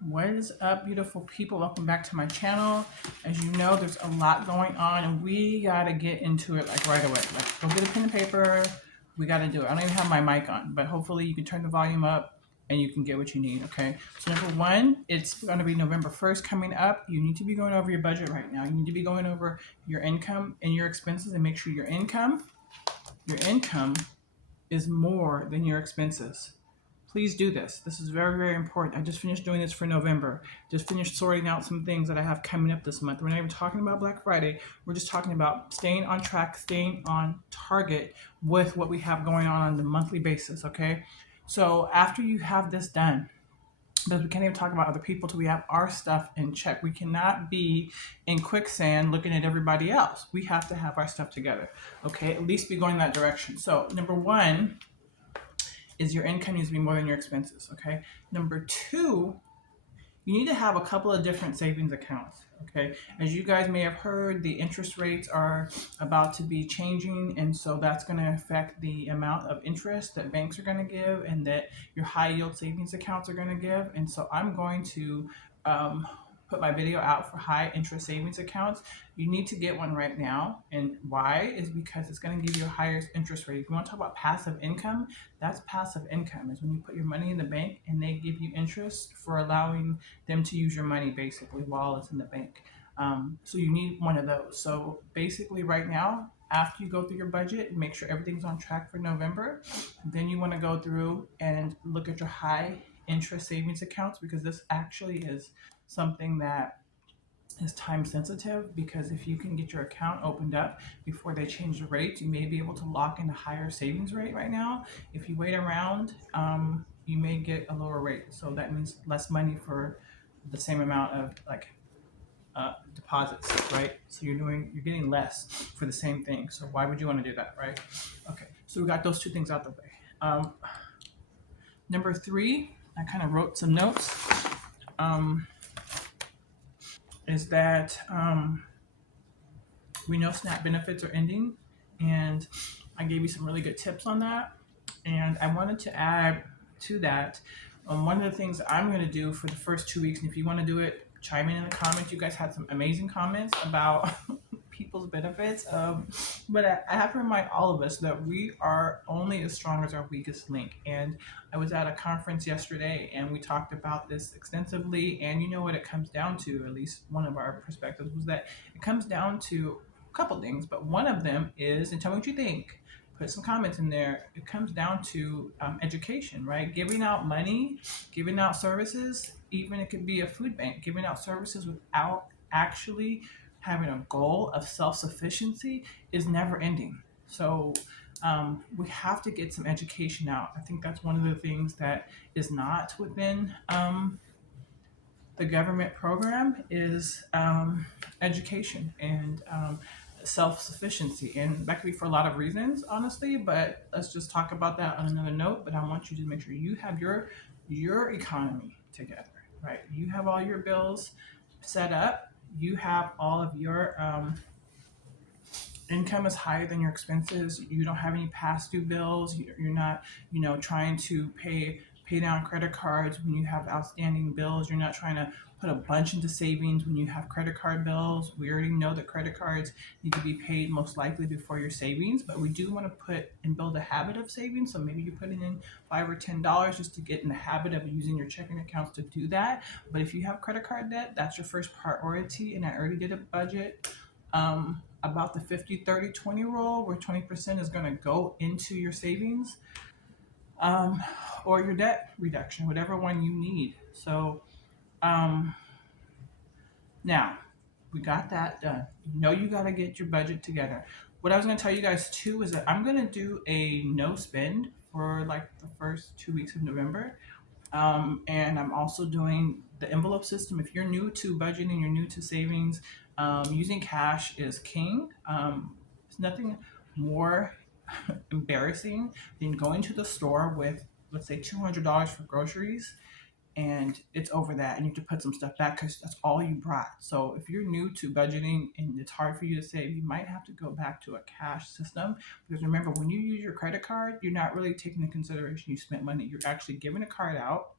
What is up, beautiful people? Welcome back to my channel. As you know, there's a lot going on and we gotta get into it like right away. Like, go get a pen and paper. We gotta do it. I don't even have my mic on, but hopefully you can turn the volume up and you can get what you need, okay? So number one, it's gonna be November 1st coming up. You need to be going over your budget right now. You need to be going over your income and your expenses and make sure your income is more than your expenses. Please do this. This is very, very important. I just finished doing this for November. Just finished sorting out some things that I have coming up this month. We're not even talking about Black Friday. We're just talking about staying on track, staying on target with what we have going on the monthly basis, okay? So after you have this done, because we can't even talk about other people till we have our stuff in check. We cannot be in quicksand looking at everybody else. We have to have our stuff together, okay? At least be going that direction. So number one, is your income needs to be more than your expenses. Okay. Number two, you need to have a couple of different savings accounts. Okay. As you guys may have heard, the interest rates are about to be changing. And so that's going to affect the amount of interest that banks are going to give and that your high yield savings accounts are going to give. And so I'm going to um, put my video out for high interest savings accounts. You need to get one right now. And why is because it's going to give you a higher interest rate. If you want to talk about passive income, that's passive income is when you put your money in the bank and they give you interest for allowing them to use your money basically while it's in the bank. So you need one of those. So basically, right now, after you go through your budget, make sure everything's on track for November. Then you want to go through and look at your high interest savings accounts because this actually is something that is time sensitive because if you can get your account opened up before they change the rates, you may be able to lock in a higher savings rate right now. If you wait around, you may get a lower rate. So that means less money for the same amount of deposits, right? So you're getting less for the same thing. So why would you want to do that, right? Okay, so we got those two things out the way. Number three, I kind of wrote some notes. Um, is that we know SNAP benefits are ending, and I gave you some really good tips on that. And I wanted to add to that one of the things I'm going to do for the first 2 weeks. And if you want to do it, chime in the comments. You guys had some amazing comments about people's benefits. But I have to remind all of us that we are only as strong as our weakest link. And I was at a conference yesterday and we talked about this extensively. And you know what it comes down to, at least one of our perspectives, was that it comes down to a couple things. But one of them is, and tell me what you think, put some comments in there. It comes down to education, right? Giving out money, giving out services, even it could be a food bank, giving out services without actually having a goal of self sufficiency is never ending. So we have to get some education out. I think that's one of the things that is not within the government program is education and self-sufficiency, and that could be for a lot of reasons, honestly, but let's just talk about that on another note. But I want you to make sure you have your economy together, right? You have all your bills set up, you have all of your income is higher than your expenses, you don't have any past due bills, you're not trying to pay down credit cards when you have outstanding bills, you're not trying to put a bunch into savings when you have credit card bills. We already know that credit cards need to be paid most likely before your savings, but we do want to put and build a habit of savings. So maybe you're putting in $5 or $10 just to get in the habit of using your checking accounts to do that. But if you have credit card debt, that's your first priority. And I already did a budget about the 50-30-20 rule, where 20% is going to go into your savings or your debt reduction, whatever one you need. So um, now we got that done. You know, you got to get your budget together. What I was going to tell you guys too is that I'm going to do a no spend for like the first 2 weeks of November. And I'm also doing the envelope system. If you're new to budgeting, you're new to savings, using cash is king. It's nothing more embarrassing than going to the store with, let's say, $200 for groceries and it's over that and you have to put some stuff back because that's all you brought. So if you're new to budgeting and it's hard for you to save, you might have to go back to a cash system, because remember, when you use your credit card, you're not really taking into consideration you spent money. You're actually giving a card out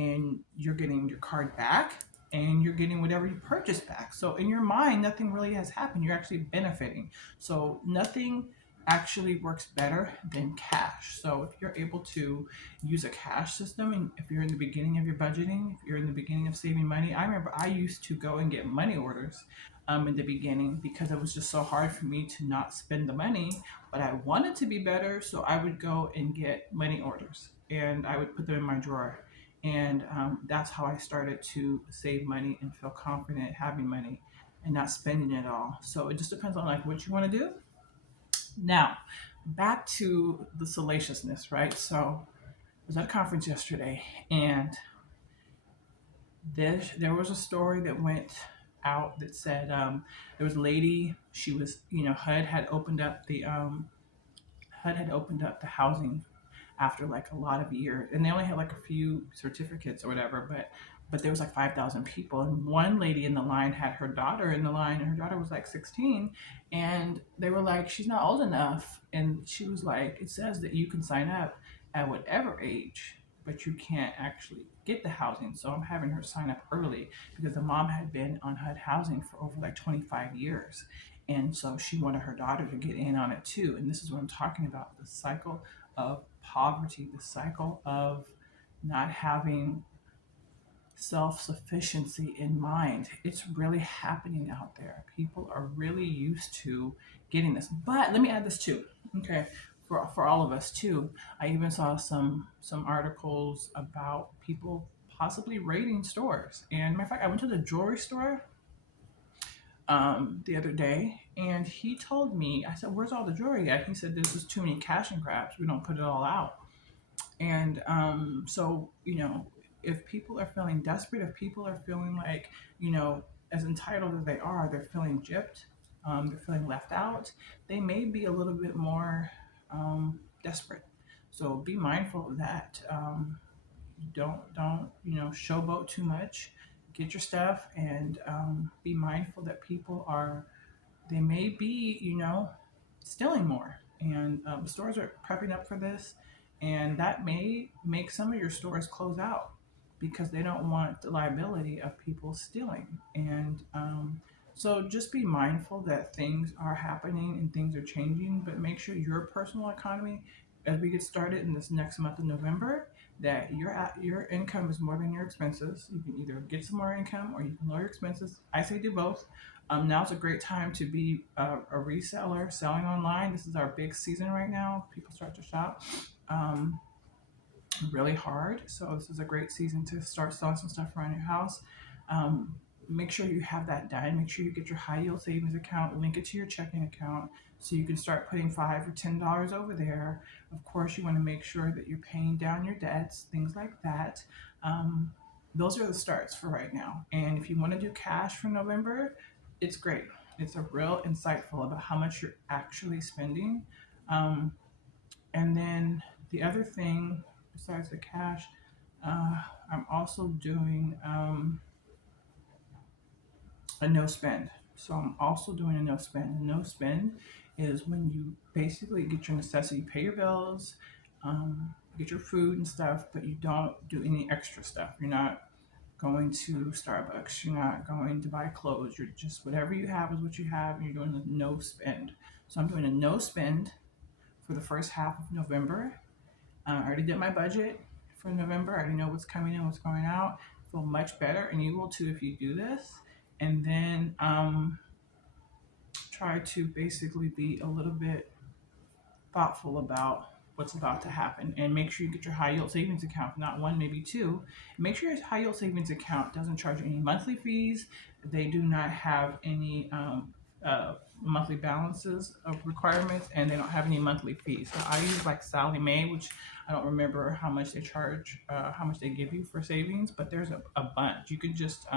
and you're getting your card back and you're getting whatever you purchased back. So in your mind, nothing really has happened. You're actually benefiting. So nothing actually works better than cash. So if you're able to use a cash system, and if you're in the beginning of your budgeting, if you're in the beginning of saving money, I remember I used to go and get money orders in the beginning because it was just so hard for me to not spend the money, but I wanted to be better, so I would go and get money orders and I would put them in my drawer. And that's how I started to save money and feel confident having money and not spending it all. So it just depends on like what you want to do. Now, back to the salaciousness, right? So I was at a conference yesterday, and there was a story that went out that said there was a lady. She was, HUD had opened up the housing after like a lot of years, and they only had like a few certificates or whatever, but there was like 5,000 people, and one lady in the line had her daughter in the line, and her daughter was like 16, and they were like, she's not old enough, and she was like, it says that you can sign up at whatever age, but you can't actually get the housing. So I'm having her sign up early because the mom had been on HUD housing for over like 25 years. And so she wanted her daughter to get in on it too. And this is what I'm talking about, the cycle of poverty, the cycle of not having self sufficiency in mind. It's really happening out there. People are really used to getting this. But let me add this too. Okay. For all of us too. I even saw some articles about people possibly raiding stores. And matter of fact, I went to the jewelry store the other day, and he told me, I said, "Where's all the jewelry at?" He said, "There's just too many cash and grabs. We don't put it all out." And so, if people are feeling desperate, if people are feeling like, you know, as entitled as they are, they're feeling gypped, they're feeling left out, they may be a little bit more desperate. So be mindful of that. Don't showboat too much. Get your stuff, and be mindful that people are, they may be, stealing more. And stores are prepping up for this, and that may make some of your stores close out because they don't want the liability of people stealing. And so just be mindful that things are happening and things are changing, but make sure your personal economy, as we get started in this next month of November, that your income is more than your expenses. You can either get some more income or you can lower your expenses. I say do both. Now's a great time to be a reseller selling online. This is our big season right now. People start to shop really hard. So this is a great season to start selling some stuff around your house. Um, Make sure you have that done. Make sure you get your high yield savings account, link it to your checking account so you can start putting $5 or $10 over there. Of course, you want to make sure that you're paying down your debts, things like that. Um, those are the starts for right now. And if you want to do cash for November, it's great. It's a real insightful about how much you're actually spending. Um, and then the other thing, besides the cash, uh, I'm also doing a no spend. So I'm also doing a no spend. A no spend is when you basically get your necessity, pay your bills, get your food and stuff, but you don't do any extra stuff. You're not going to Starbucks. You're not going to buy clothes. You're just, whatever you have is what you have, and you're doing a no spend. So I'm doing a no spend for the first half of November. I already did my budget for November. I already know what's coming in, what's going out. I feel much better, and you will too if you do this. And then try to basically be a little bit thoughtful about what's about to happen, and make sure you get your high yield savings account, not one, maybe two. Make sure your high yield savings account doesn't charge any monthly fees. They do not have any monthly balances of requirements, and they don't have any monthly fees. So I use like Sally Mae, which I don't remember how much they charge, how much they give you for savings, but there's a bunch. You can just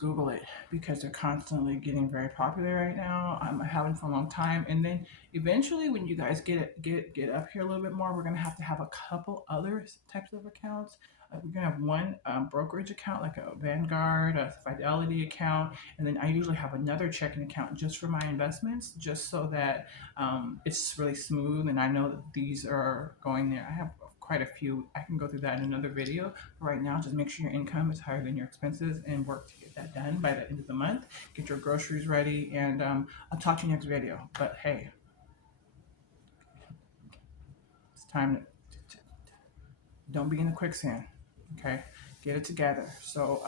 Google it because they're constantly getting very popular right now. I'm having for a long time, and then eventually, when you guys get up here a little bit more, we're gonna have a couple other types of accounts. We're gonna have one brokerage account, like a Vanguard, a Fidelity account, and then I usually have another checking account just for my investments, just so that it's really smooth, and I know that these are going there. I have quite a few. I can go through that in another video. But right now, just make sure your income is higher than your expenses and work to get that done by the end of the month. Get your groceries ready, and I'll talk to you next video. But hey, it's time to don't be in the quicksand. Okay, get it together. So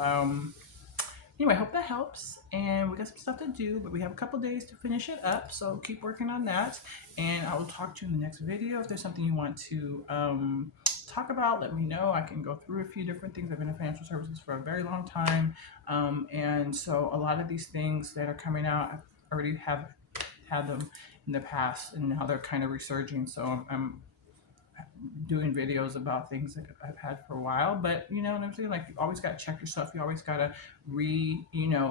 anyway, I hope that helps. And we got some stuff to do, but we have a couple days to finish it up. So keep working on that. And I will talk to you in the next video. If there's something you want to talk about, let me know. I can go through a few different things. I've been in financial services for a very long time. And so a lot of these things that are coming out, I already have had them in the past, and now they're kind of resurging. So I'm doing videos about things that I've had for a while. But you know what I'm saying? Like, you always got to check yourself. You always got to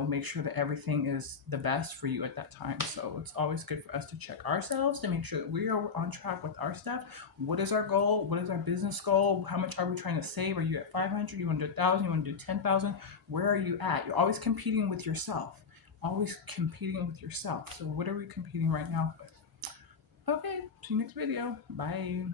make sure that everything is the best for you at that time. So it's always good for us to check ourselves to make sure that we are on track with our stuff. What is our goal? What is our business goal? How much are we trying to save? Are you at 500? You want to do 1,000? You want to do 10,000? Where are you at? You're always competing with yourself. Always competing with yourself. So what are we competing right now with? Okay, see you next video. Bye.